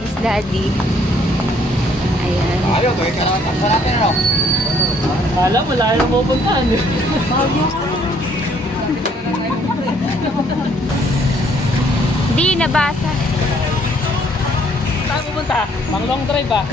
His daddy. Ayan. Ayaw, tuwing ka naman. Taksa natin, ano? Alam, wala na pupuntahan. Di, nabasa. Saan pupunta? Pang long drive ah.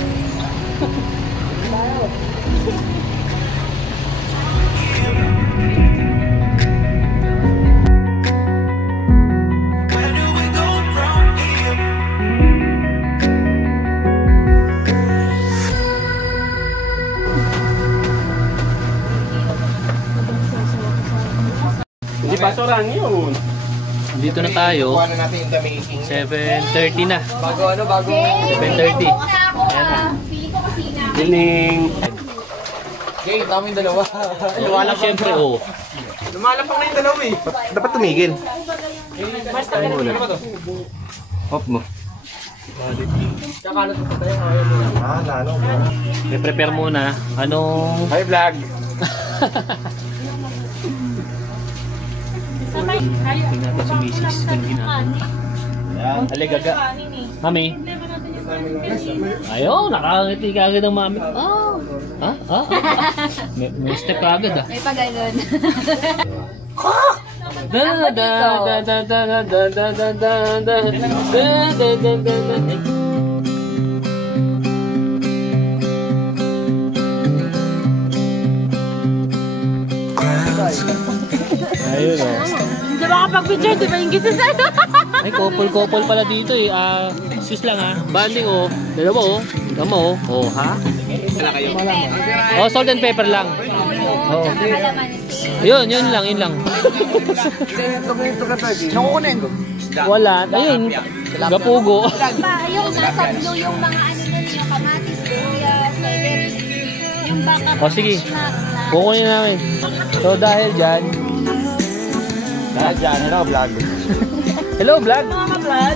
Hindi basuran yun. Dito na tayo. Kuha na natin yung the making. 7:30 na. Bago ano, bago. 7:30. Dining. Okay, tama yung dalawa. Lumalapang siyempre, oh. Lumalapang na yung dalawa eh. Dapat tumigil. Basta ka na. Hop mo. Kakalat pa tayo. Ah, nano. Prepare muna. Anong... Hi, vlog. Tingnan natin si Mrs. Kung ginagawa. Aligaga. Mami. Ayaw, nakakangiti ka agad ng mami. Oh. Ha? Ha? May step ka agad ah. May pag-anon. Da da da da da da da da da da da da da da. Ayun o. Di ba kapag picture, di ba yung gisa sa'yo? Ay, couple pala dito eh. Sis lang ha. Banding o. Dalawa o. Dama o. O ha? Oh, salt and pepper lang. Oo. Yun lang, yun lang. Nakukunin ko. Wala. Ayun. Gapugo. Yung nasa blue, yung mga ano nun, yung kamatis, luya, celery, yung baka. O sige. Kukunin namin. So dahil dyan. Hello, vlog. Hello vlog.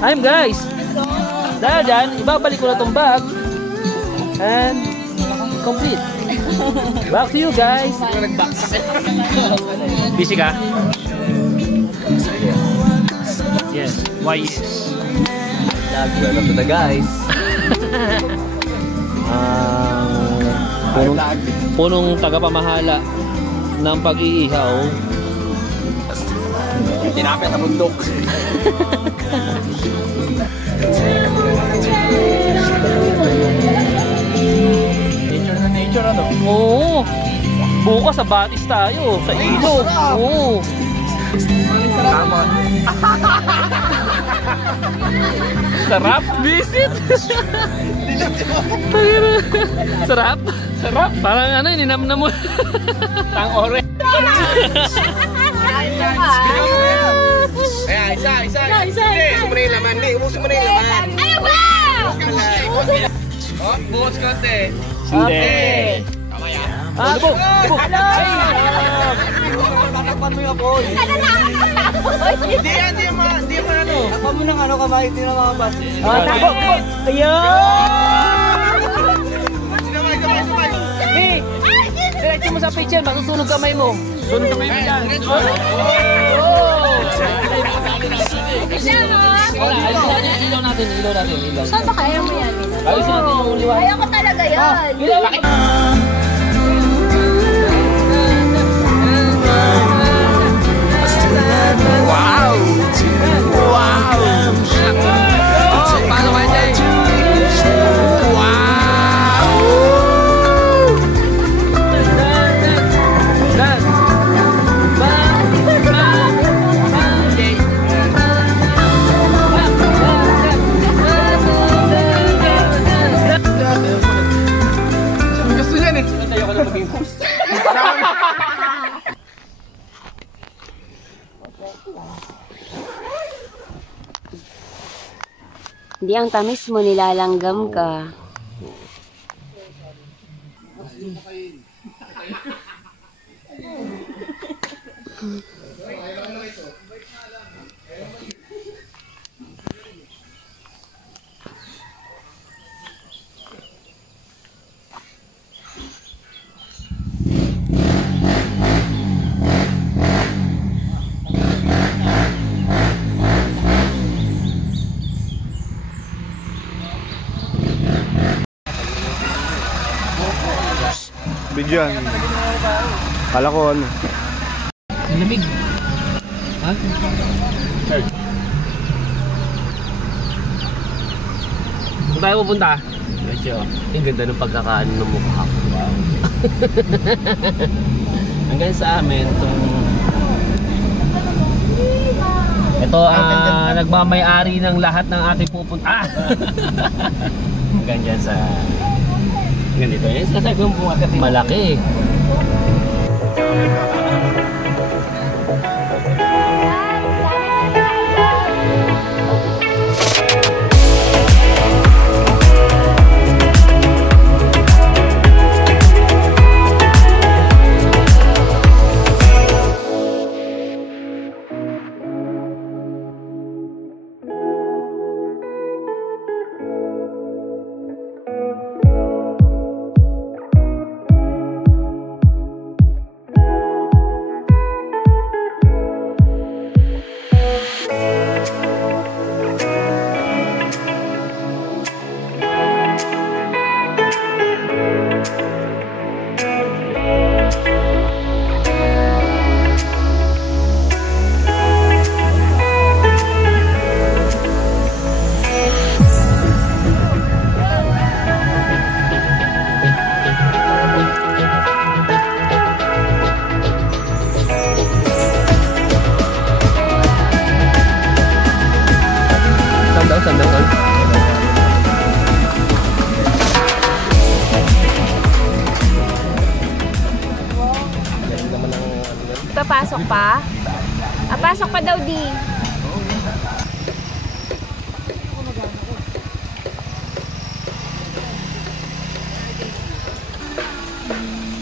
I'm guys. Dahil dyan, ibabalik ko na tong bag. And complete. Back to you guys. Busy ka? Yes. Why yes? Welcome to the guys. Punong tagapamahala ng pag-iihaw. Tinapit sa bundok. Nature ano? Oo. Bukas sa Batis tayo. Sa ilog. Oo. Tama. Sarap. Visit. Sarap. Sarap. Parang ano, ninamnam mo. Tang ore. Ayan, isa. Ubusin mo na yung laman. Ubusin mo na yung laman. Ano ba? Oh, bukas ka te. Hindi. Tama yan. Buk. Ano? Tatakpan mo yung apoy. Ano nakakasaboy? Hindi yan ano. Takpan mo ng ano, kamay, hindi na mga bas. Takbo. Ayun. Sumay. Hey. Diretso mo sa picture, masusunog kamay mo. Sunog kamay mo yan. Ilaw natin. Saan ba kaya mo yan? Ayusin natin yung liwanag. Ayaw ko talaga yan. Wow! Oh, paano kaya dyan? Wow! Gusto yan eh. Tayo ko na maging host. Hindi ang tamis mo, nilalanggam ka. tubig yan. Kala ko ano. Ang lamig. Ha? Sir. Kung tayo pupunta? Medyo. Ang ganda ng pagkakaan ng mukha ko. Wow. Hanggang sa amin, Ito ang nagmamay-ari ng lahat ng ating pupunta. hanggang dyan sa... Ganito yun. Sasabi kong bumagat. Malaki. Papasok pa? Pasok pa daw di.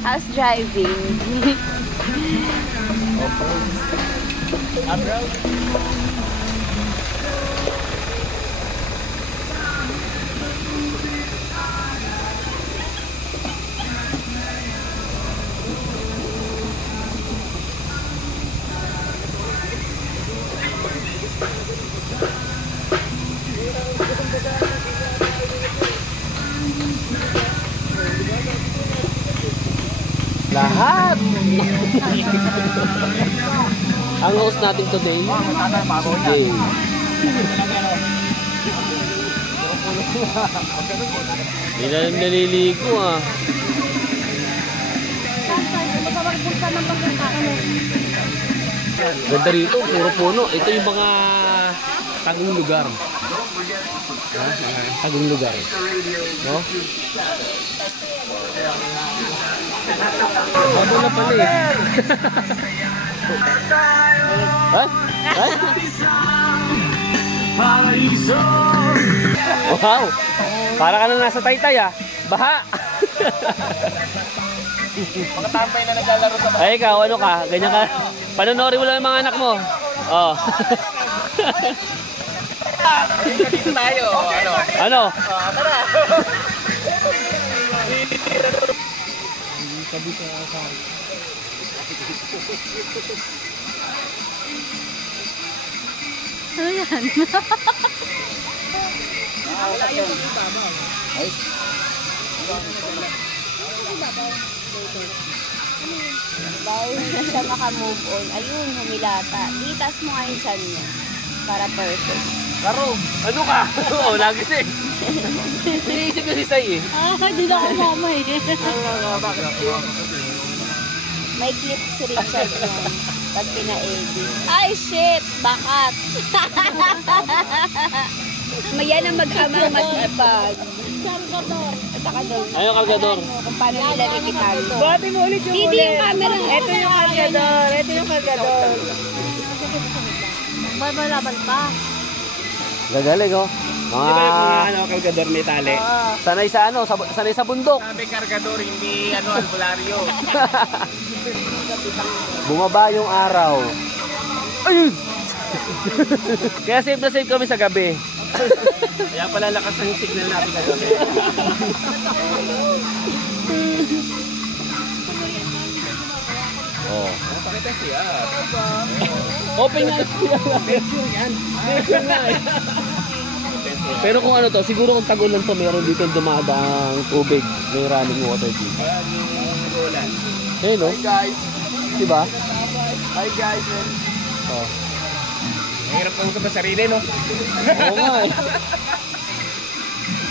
How's driving? Lahat! Ang host natin today, Jay. Hindi na naliligo ah. Ganda rito, puro puno. Ito yung mga tagong lugar. Tagong lugar. No? Babo na pala eh. Ay? Ay? Wow! Para ka na nasa Taytay ah. Baha! Makatampay na naglalaro sa Ay ikaw, ano ka? Ganyan ka? Panonorin mo lang yung mga anak mo. Oh. dito tayo. Ano? Ano? Tara. Ano yan? Dahil na siya makamove on. Ayun, humilata. Itas mo nga yung chan niya. Para perfect. Karo, ano ka? Oo, lagi siya. Iniisip ko si Sai eh. Hindi na ako mama eh. May clip si Richard yun. Pag pina-edit. Ay, shit! Bakat! Mayan ang magkamang mas ipag. Kargador. Kargador. Ano kargador? Kung paano nila rikitan. Buhati mo ulit yung Dito yung camera. Ito yung kargador. Ito yung kargador. Malaban pa. Gagaling oh. Di ba yung mga kargador may tali? Sanay sa ano, sanay sa bundok. Sabi kargador, hindi albularyo. Bumaba yung araw. Ayun! Kaya safe na safe kami sa gabi. Kaya pala lakas ng signal natin kagabi. Oh. Pakita siya. Open nga siya. Pero kung ano to, siguro kung tag-ulan to, meron dito dumadaang tubig. May running water dito. Eh, no? Guys, Diba? hi guys. Oh. Mahirap na usap sa sarili, no? Oo nga eh.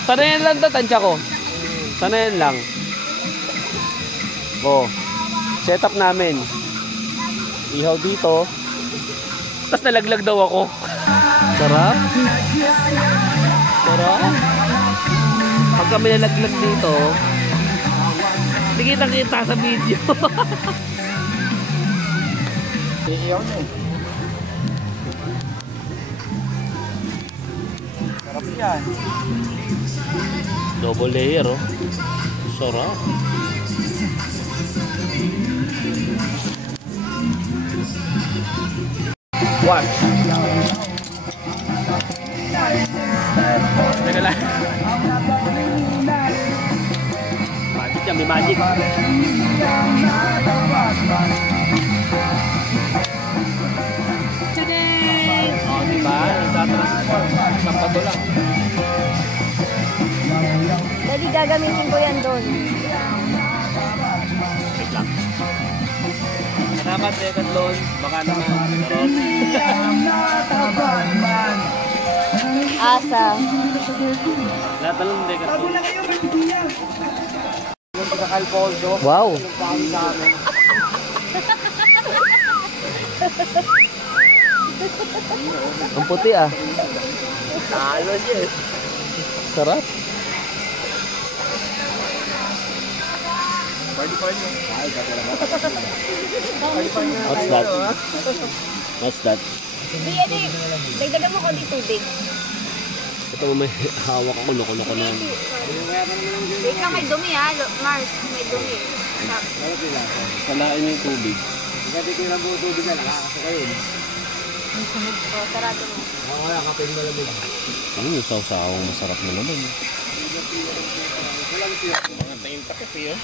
Sanayan lang to, tansya ko. Sanayan lang. Oh. Setup namin. Ihaw dito. Tapos nalaglag daw ako. Sarap. Sarap. Pag kami nalaglag dito, hindi kita sa video. Iiyaw niyo. Sarap yan. Double layer, oh. Sarap. What? Teka lang. Magic yan, may magic. Oh, diba? Nagtatransform. Isang bato lang. Daddy, gagamitin ko yan doon. Wait lang. Salamat, Decathlon. Baka naman. Asa. Lahat na lang Decathlon. Yung pagkakalpolso. Wow. Yung pangin sa amin. Ang puti ah. Talo siya eh. Sarap. Party. Ay, gata naman. What's that? What's that? Di, Edi. Dagdagan mo ko di tubig. Ito may hawak ako. Loko-loko na. Wait lang, may dumi ha. Mars, may dumi. Salain yung tubig. Ikatitira mo tubig na, nakakasuka yun. O, sarado mo. Ako kaya kapag malamig. Ano yung saw-sawang masarap na naman. Mga tingin pa kasi yun.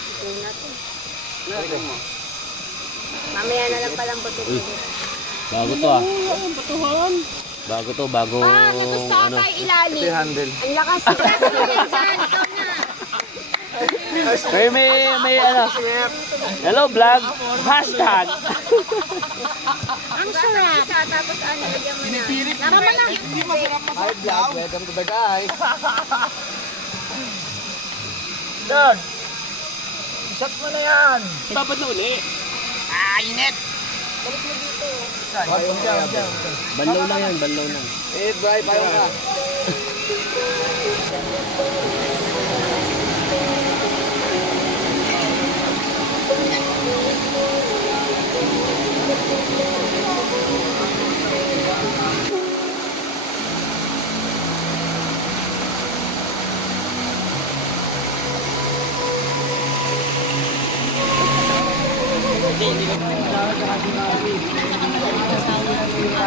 Ito na to. Mamaya na lang palang buto. Uy. Bago to ah. Bago to, bagong Ah, may gusto ka tayo ilalim. Handle. Ang lakas. Kasi mo yan dyan. Ikaw na. May ano. Hello vlog. Hashtag. Ang sarap. Tapos ano, lagyan mo na. Tama na. Hindi masarap pa. Hi vlog, welcome to the guys. Dad! Shot mo na yan! Dapat na uli. Banlaw lang yan, banlaw lang. Eh, bye, payo ka.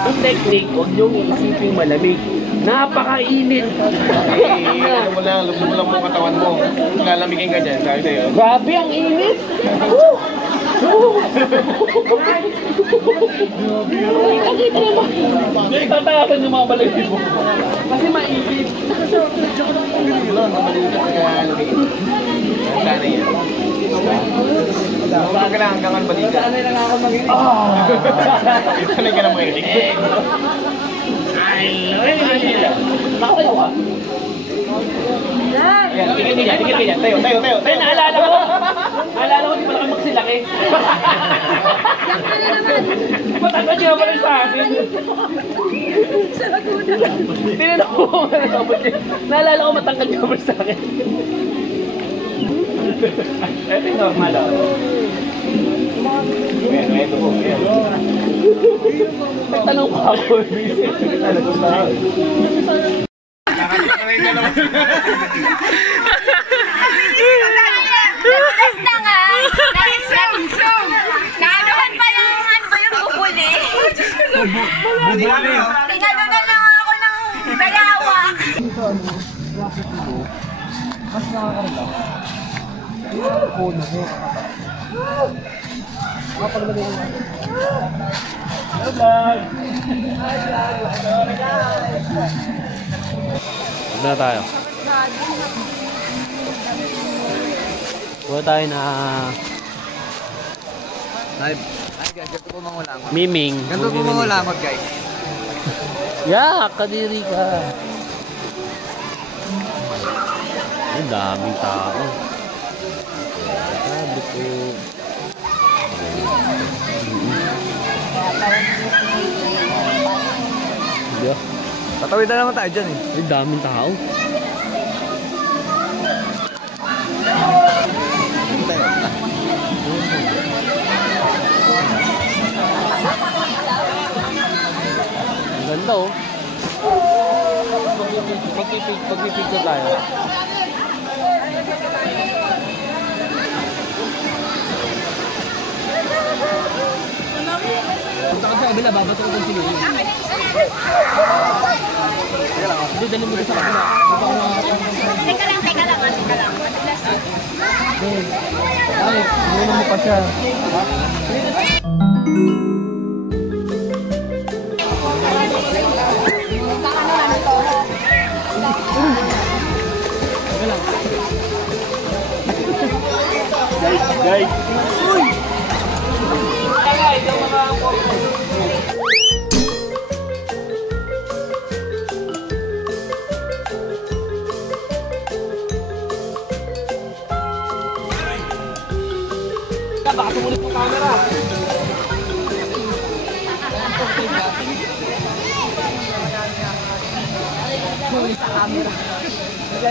Ang technique, huwag niyong isiping malamig. Napakainit. Ano mo lang, lubog mo lang mo katawan mo. Lalamigin ka dyan, sabi sa'yo. Grabe ang init. Nakita naman. Hindi, tatayasan yung mga balagay mo. Kasi mainit. Sana yan. Huwag ka lang hanggang ang balikan. Sanay lang ako mag-inig. Sanay ka lang mag-inig. Nakatayo ka? Ayan, tingin ka dyan. Tayo. Ay, naalala ko, di pala kayo magsilaki. Matangkad niyo naman sa akin. Tinanong ko, naalala ko matangkad niyo naman sa akin. Ito yung normal ah. Ito po. Nagtanong ko ako. Nagulas na nga. Naanohan pa lang ano ba yung bubuli. Tinalo na lang ako ng bayawak. Mas nakakarala. Mapaglagay ko. Hello vlog! Huwag na tayo. Kuha tayo na Ay guys, ganito po mangulangot. miming. Ganito po mangulangot guys. Yeah, kadiri ka. Ang daming tao. Sabi ko. Yeah. Tatawid na naman tayo dyan eh. Ang daming tao. Ang ganda oh. Pagpipicture tayo. Punta ka sa kabila, babato ko kung sino yun. Hindi, dali mo sa kabila. Teka lang. Ay, muna mo pa siya. Guys. Baka tumulit mo camera.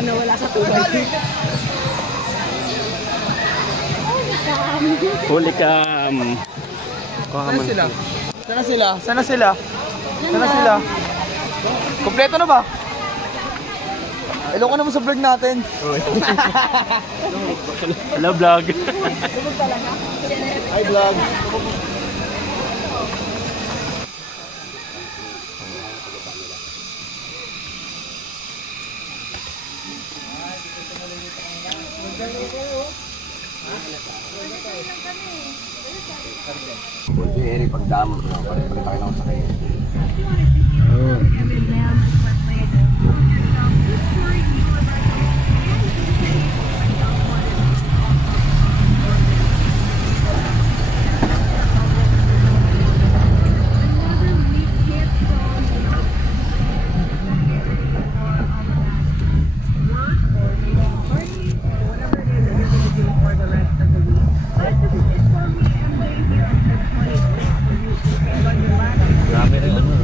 Wala sa tubig. Huli cam. Sana sila? Kompleto na ba? Hello ka naman sa vlog natin. Hello vlog. Hi vlog. Kunti Eric, pagdamon ko lang. Pagkita tayo ng sakay. Grabe rin ano.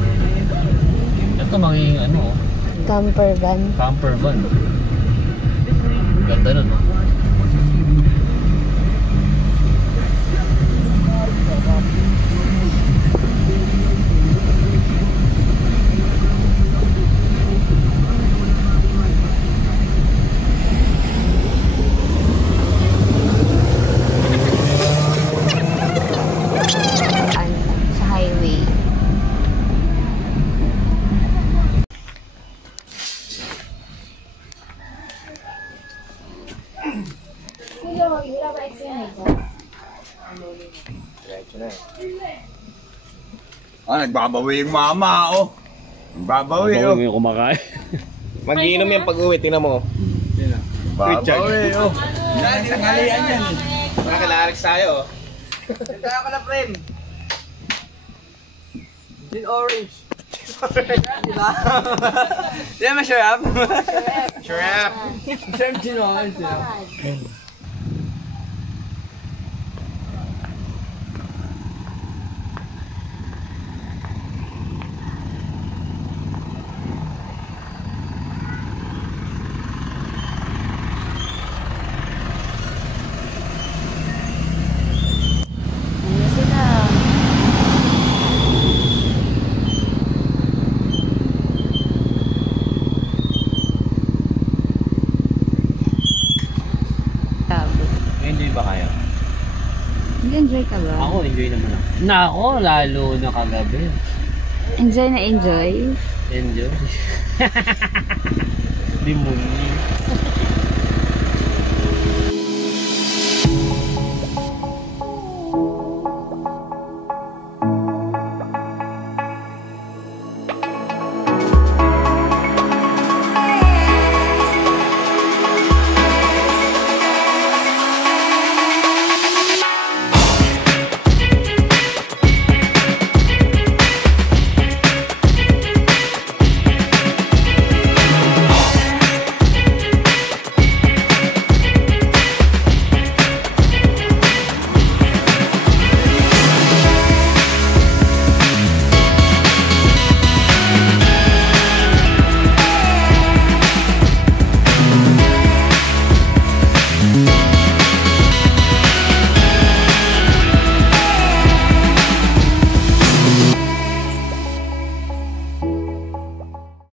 Ito magiging ano. Camper van. Camper van. Ganda nun no. Sa highway. Nagbabawi yung mama, oh. Nagbabawi, oh. Yung kumakain. Mag-iinom yan pag-uwi, tingnan mo. Nagbabawi, oh. Yan, tinangalian yan. Nakakalarik tayo, oh. Kaya ka na friend. Gin orange. Diba? Di ba masarap? Shrap. Masarap gin orange. Enjoy ba kayo? Nag-enjoy ka ba? Ako, enjoy naman ako. Nako, lalo na kagabi. Enjoy na enjoy. Enjoy. Demonyo.